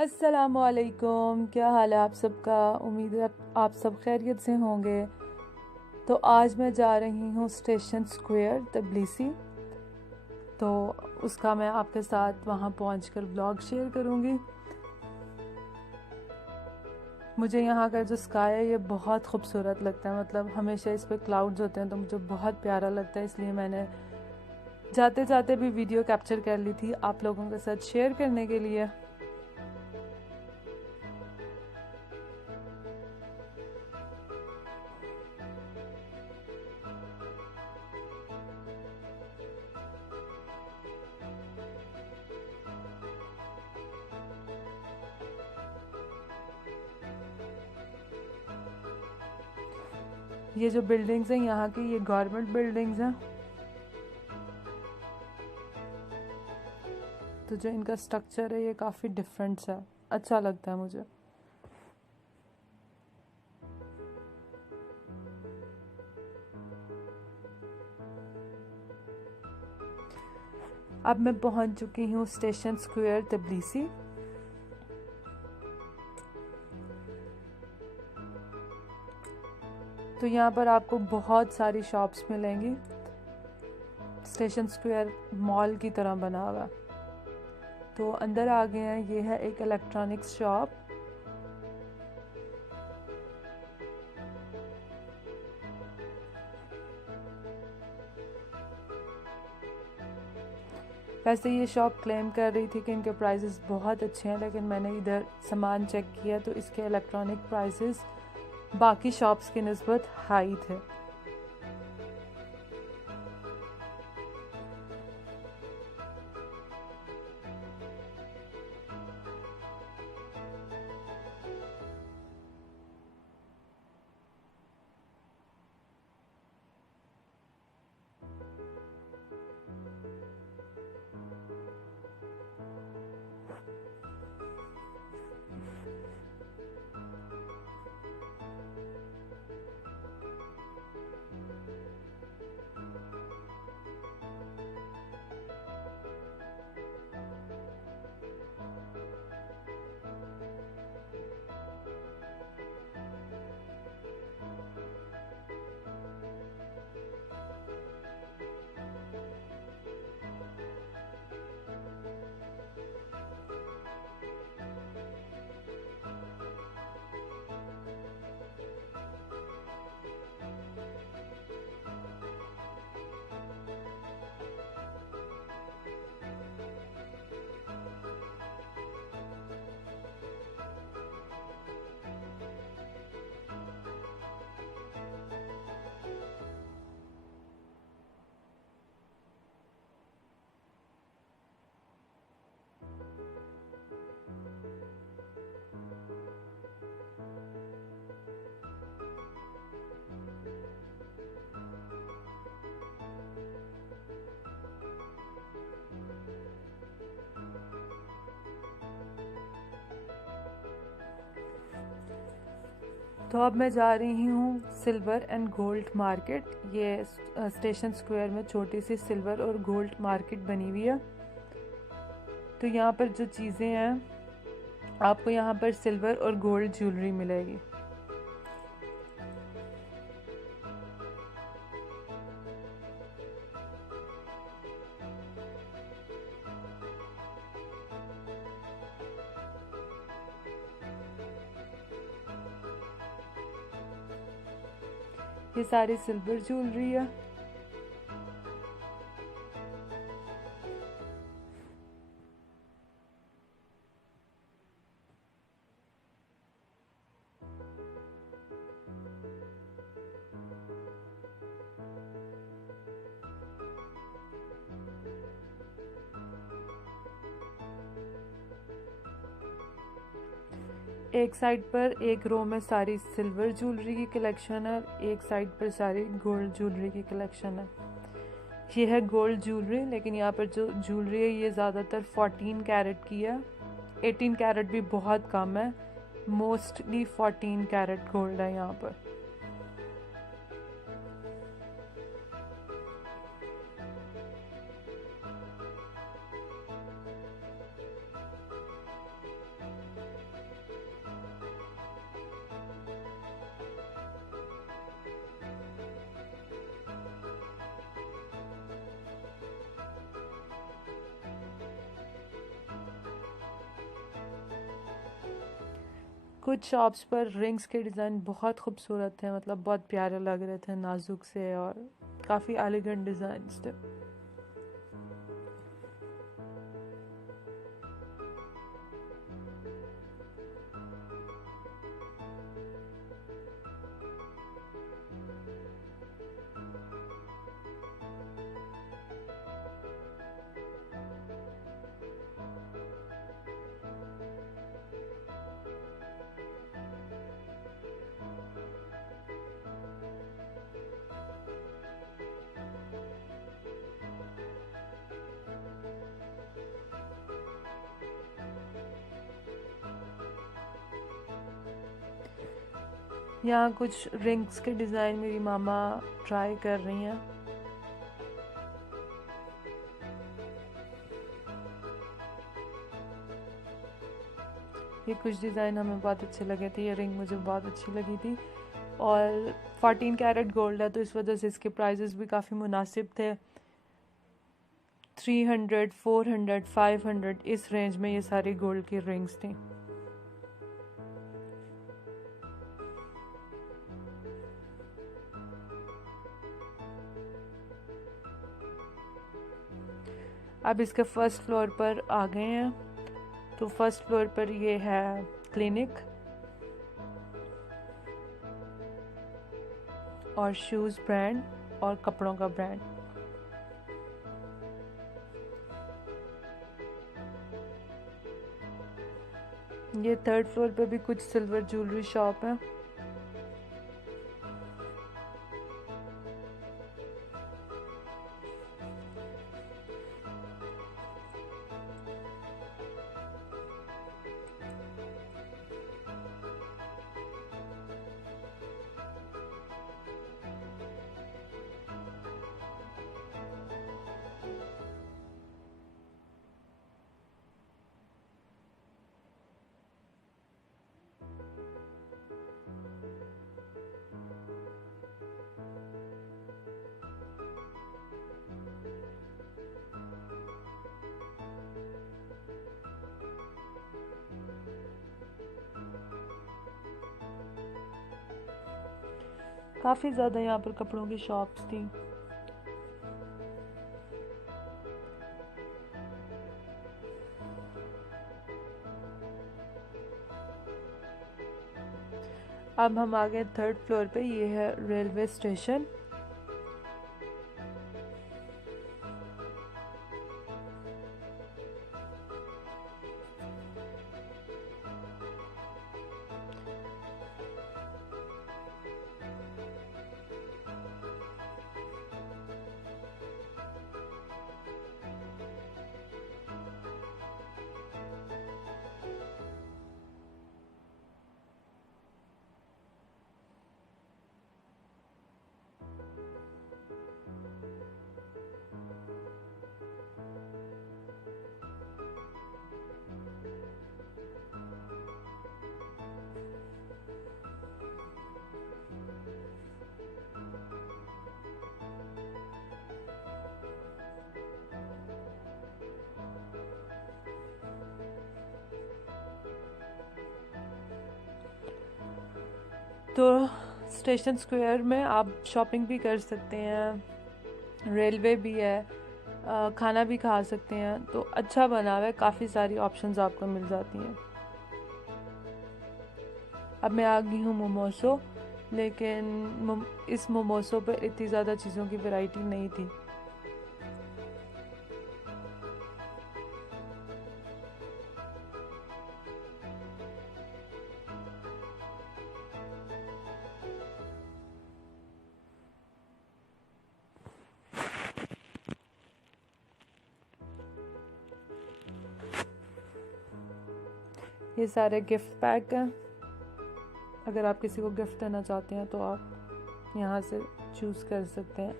अस्सलामुअलैकुम, क्या हाल है आप सबका। उम्मीद है आप सब खैरियत से होंगे। तो आज मैं जा रही हूँ स्टेशन स्क्वायर तबलीसी। तो उसका मैं आपके साथ वहाँ पहुँचकर ब्लॉग शेयर करूँगी। मुझे यहाँ का जो स्काई है ये बहुत खूबसूरत लगता है, मतलब हमेशा इस पर क्लाउड्स होते हैं तो मुझे बहुत प्यारा लगता है, इसलिए मैंने जाते जाते भी वीडियो कैप्चर कर ली थी आप लोगों के साथ शेयर करने के लिए। ये जो बिल्डिंग्स हैं यहाँ की, ये गवर्नमेंट बिल्डिंग्स हैं। तो जो इनका स्ट्रक्चर है ये काफ़ी डिफरेंट सा अच्छा लगता है मुझे। अब मैं पहुंच चुकी हूँ स्टेशन स्क्वायर तबलीसी। तो यहाँ पर आपको बहुत सारी शॉप्स मिलेंगी। स्टेशन स्क्वायर मॉल की तरह बना हुआ। तो अंदर आ गए हैं, ये है एक इलेक्ट्रॉनिक्स शॉप। वैसे ये शॉप क्लेम कर रही थी कि इनके प्राइसेस बहुत अच्छे हैं, लेकिन मैंने इधर सामान चेक किया तो इसके इलेक्ट्रॉनिक प्राइसेस बाकी शॉप्स की निस्बत हाई थे। तो अब मैं जा रही हूँ सिल्वर एंड गोल्ड मार्केट। ये स्टेशन स्क्वायर में छोटी सी सिल्वर और गोल्ड मार्केट बनी हुई है। तो यहाँ पर जो चीज़ें हैं, आपको यहाँ पर सिल्वर और गोल्ड ज्वेलरी मिलेगी। ये सारी सिल्वर ज्वेलरी है। एक साइड पर एक रो में सारी सिल्वर ज्वेलरी की कलेक्शन है, एक साइड पर सारी गोल्ड ज्वेलरी की कलेक्शन है। ये है गोल्ड ज्वेलरी, लेकिन यहाँ पर जो ज्वेलरी है ये ज़्यादातर 14 कैरेट की है। 18 कैरेट भी बहुत कम है, मोस्टली 14 कैरेट गोल्ड है यहाँ पर। कुछ शॉप्स पर रिंग्स के डिज़ाइन बहुत खूबसूरत थे, मतलब बहुत प्यारे लग रहे थे, नाजुक से और काफ़ी एलिगेंट डिज़ाइंस थे। यहाँ कुछ रिंग्स के डिज़ाइन मेरी मामा ट्राई कर रही हैं। ये कुछ डिज़ाइन हमें बहुत अच्छे लगे थे, ये रिंग मुझे बहुत अच्छी लगी थी और 14 कैरेट गोल्ड है तो इस वजह से इसके प्राइजेस भी काफ़ी मुनासिब थे। 300, 400, 500 इस रेंज में ये सारी गोल्ड की रिंग्स थी। अब इसके फर्स्ट फ्लोर पर आ गए हैं, तो फर्स्ट फ्लोर पर ये है क्लिनिक और शूज़ ब्रांड और कपड़ों का ब्रांड। ये थर्ड फ्लोर पे भी कुछ सिल्वर ज्वेलरी शॉप है। काफ़ी ज़्यादा यहाँ पर कपड़ों की शॉप्स थी। अब हम आ गए थर्ड फ्लोर पे, ये है रेलवे स्टेशन। तो स्टेशन स्क्वायर में आप शॉपिंग भी कर सकते हैं, रेलवे भी है, खाना भी खा सकते हैं, तो अच्छा बना हुआ है, काफ़ी सारी ऑप्शंस आपको मिल जाती हैं। अब मैं आ गई हूँ मोमोसो, लेकिन इस मोमोसो पर इतनी ज़्यादा चीज़ों की वैरायटी नहीं थी। ये सारे गिफ्ट पैक हैं, अगर आप किसी को गिफ्ट देना चाहते हैं तो आप यहाँ से चूज़ कर सकते हैं।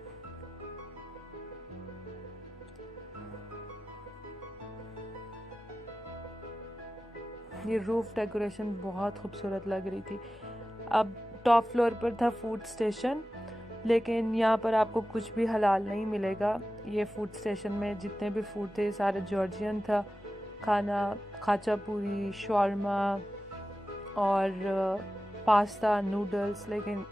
ये रूफ डेकोरेशन बहुत खूबसूरत लग रही थी। अब टॉप फ्लोर पर था फूड स्टेशन, लेकिन यहाँ पर आपको कुछ भी हलाल नहीं मिलेगा। ये फूड स्टेशन में जितने भी फूड थे सारे जॉर्जियन था खाना, खाचा पूरी, शॉर्मा और पास्ता नूडल्स, लेकिन